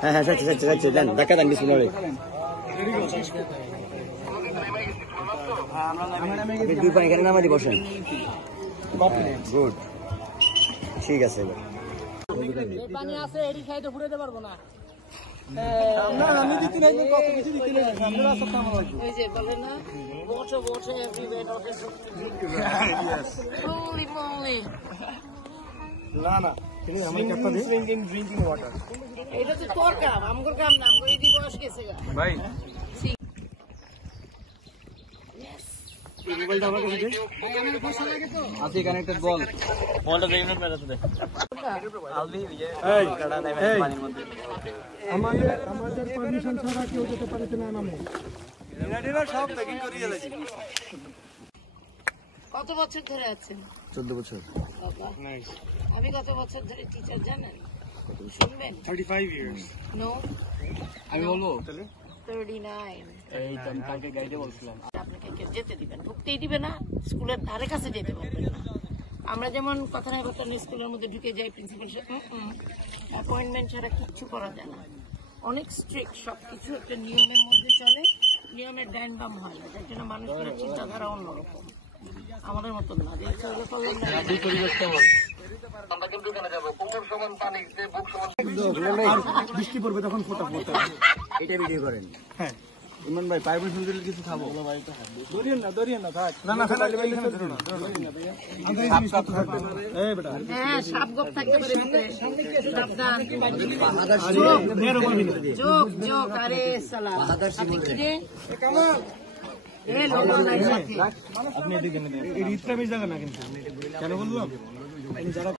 হ্যাঁ হ্যাঁ যাচ্ছে দেন দেখা দেন কিছু নয় দুই পানি এখানে নামাই বসেন গুড ঠিক আছে পানি আছে এরি খাইতে ফুরাইতে পারবো না আমি দিতে নাই কত কিছু দিতে নাই আমরা রাস্তা কামা লাগবে ওই যে বলে না water everywhere not holy moly না না তিনি আমার কাপটা দিন ড্রিঙ্কিং ওয়াটার এটা তো তোর কাম আমগর কাম না আমগর এই বয়স গেছে ভাই মোবাইলটা আমার কাছে দে আছে কানেক্টেড বল বলটা দেই না মেরাতে দে আলবি এই কাটা নেবে পানির মধ্যে আমাদের পারমিশন ছাড়া কেউ যেতে পারছে না নামে এরা সব প্যাকিং করে দিয়েছে কত বছর ধরে আছেন 14 বছর বাবা আমি কত বছর ধরে টিচার জানেন শুনবেন 35 ইয়ার্স নো আমি বলবো তাহলে 39 এই তো আমি কালকে গাইডে বলছিলাম আপনাকে কেউ যেতে দিবেন ঢুকতেই দিবে না স্কুলের ধারে কাছে যেতে পারবেন না আমরা যেমন কথা নাই কথা স্কুলের মধ্যে ঢুকে যাই প্রিন্সিপাল অ্যাপয়েন্টমেন্ট ছাড়া কিচ্ছু করা যায় না অনেক স্ট্রিক্ট সবকিছু একটা নিয়মের মধ্যে চলে নিয়মের ডাইন বাম হয় না যার জন্য মানুষের চিন্তাধারা অন্যরকম আমাদের মতন না যে ইচ্ছা হলো করলাম না বৃষ্টি পড়বে তখন ফোটা ফোটা এটা ভিডিও করেন হ্যাঁ ইমন ভাই পারমিশন দিলে কিছু খাবো ভাই তো দরিয়েন না থাক না ফেলালে ভাই এখানে ধরো না আমরা এই জিনিস করতে থাকবে এই বেটা হ্যাঁ সাপ গোপ থাকতে পারে ভিতরে সাবধান যোগ আরে সালা আপনি কি রে কামাল এই লোক নাই সাথে আপনি এদিকে নেন এই রিতটা বেশ জায়গা না কিন্তু কেন বললাম যারা